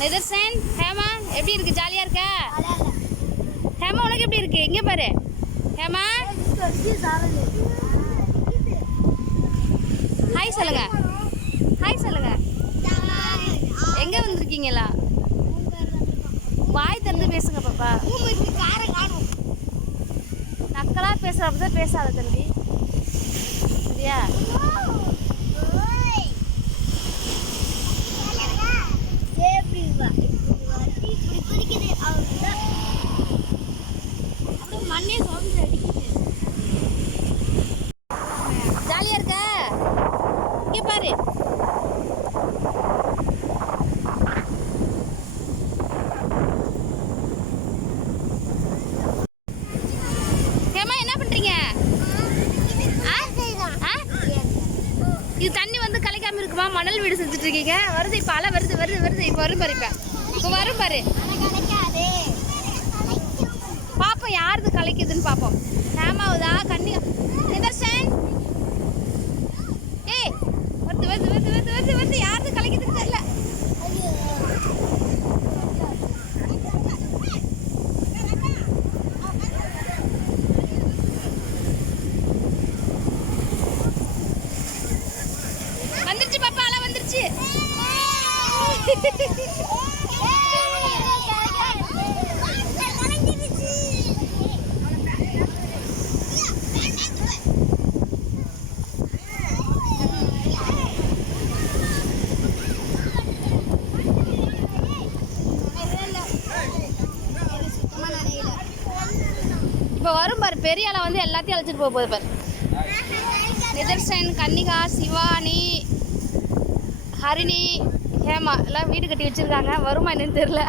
நிதர்சன் ஹேமா எப்படி இருக்கு? ஜாலியா இருக்க? ஹேமா உனக்கு எப்படி இருக்கு? இங்க பாரு. ஹேமா? ஹாய் சொல்லுங்க. ஹாய் சொல்லுங்க. எங்க வந்திருக்கீங்களா? வாய் திறந்து பேசுங்க பாப்பா. நக்கலா பேசுறப்ப தான் பேசாத தம்பி. சரியா? இங்க பாரு. என்ன பண்றீங்க? இது தண்ணி வந்து கலைக்காம இருக்குமா? மணல் வீடு செஞ்சுட்டு இருக்கீங்க. வருது இப்ப அலை வருது வருது வருது. இப்ப வரும் பாரு இப்ப. இப்ப வரும் பாரு. பாப்போம் யாருது கலைக்குதுன்னு பாப்போம். ஹேமாவுதா கண்ணி நிதர்ஷன் ஏய் வருது வருது வருது வருது வருது வருது கலைக்கிறது தெரியல வந்துருச்சு பாப்பா அலை வந்துருச்சு இப்போ வரும் பாரு பெரிய அலை வந்து எல்லாத்தையும் அழைச்சிட்டு போக போகுது பாரு. நிதர்சன் கன்னிகா சிவானி ஹரிணி ஹேமா எல்லாம் வீடு கட்டி வச்சிருக்காங்க. வருமா என்னன்னு தெரியல.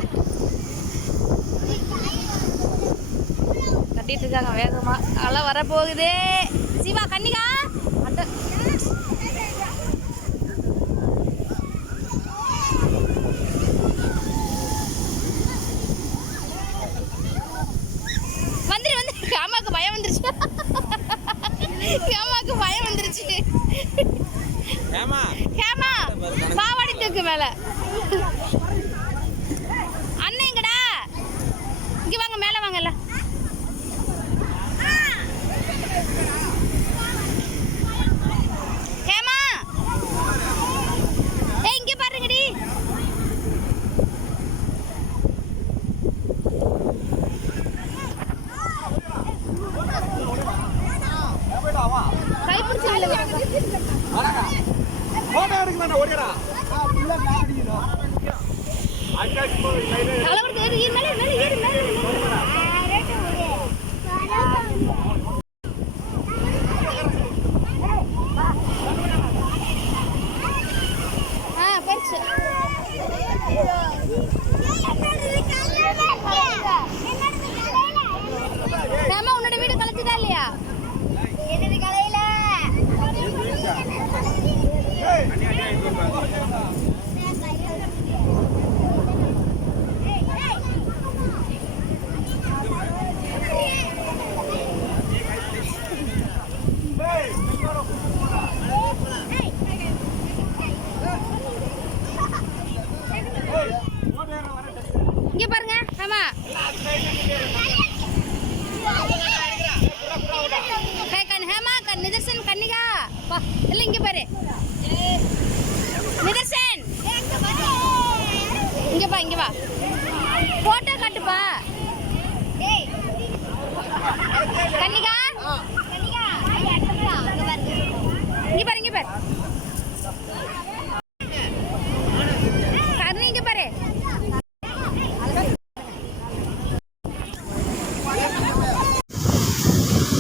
கட்டிட்டு இருக்காங்க வேகமா. அதெல்லாம் வரப்போகுதே. சிவா கன்னிகா அட்ட வந்துரு வந்து ஹேமாக்கு பயம் வந்துருச்சு. ஹேமாக்கு பயம் வந்துருச்சு. ஏமா ஹேமா பாவாடை தூக்கு மேல. எடுக்கலாம் ஓடிடா. ஆ பறிச்சு இல்லை இங்கே பாரு. நிதர்சன். இங்கே பா இங்கே வா. ஃபோட்டோ காட்டுப்பா கன்னிகா இங்க பாரு இங்க பாரு கருணி இங்க பாரு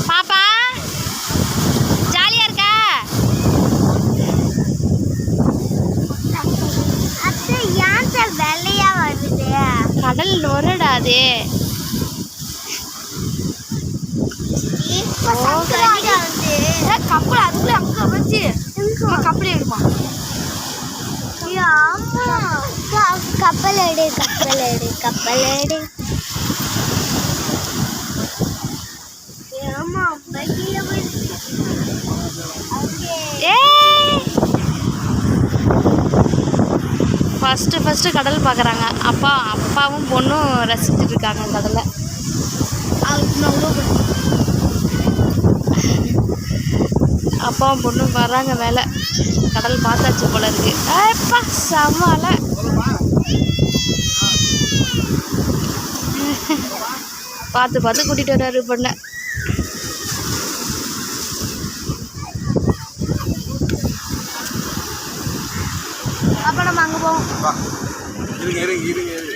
பாப்பா ஜாலியா இருக்க அது ஏன் சார் வெள்ளையா வருது கடல் நுரடாது. கப்பல் அதுக்குள்ள அங்க வச்சு. கப்பலே எடுப்பான். கப்பல் எடு கப்பல் எடு கப்பல் எடு. ஃபஸ்ட்டு ஃபஸ்ட்டு கடல் பார்க்குறாங்க அப்பா அப்பாவும் பொண்ணும் ரசிச்சுட்டு இருக்காங்க கடலை அப்பாவும் பொண்ணும் வர்றாங்க மேலே. கடல் பார்த்தாச்சு போல இருக்கு. அப்பா சமால பார்த்து பார்த்து கூட்டிகிட்டு வர்றாரு பொண்ணை. அப்போ நம்ம அங்கே போவோம். இருங்க இருங்க இருங்க இருங்க.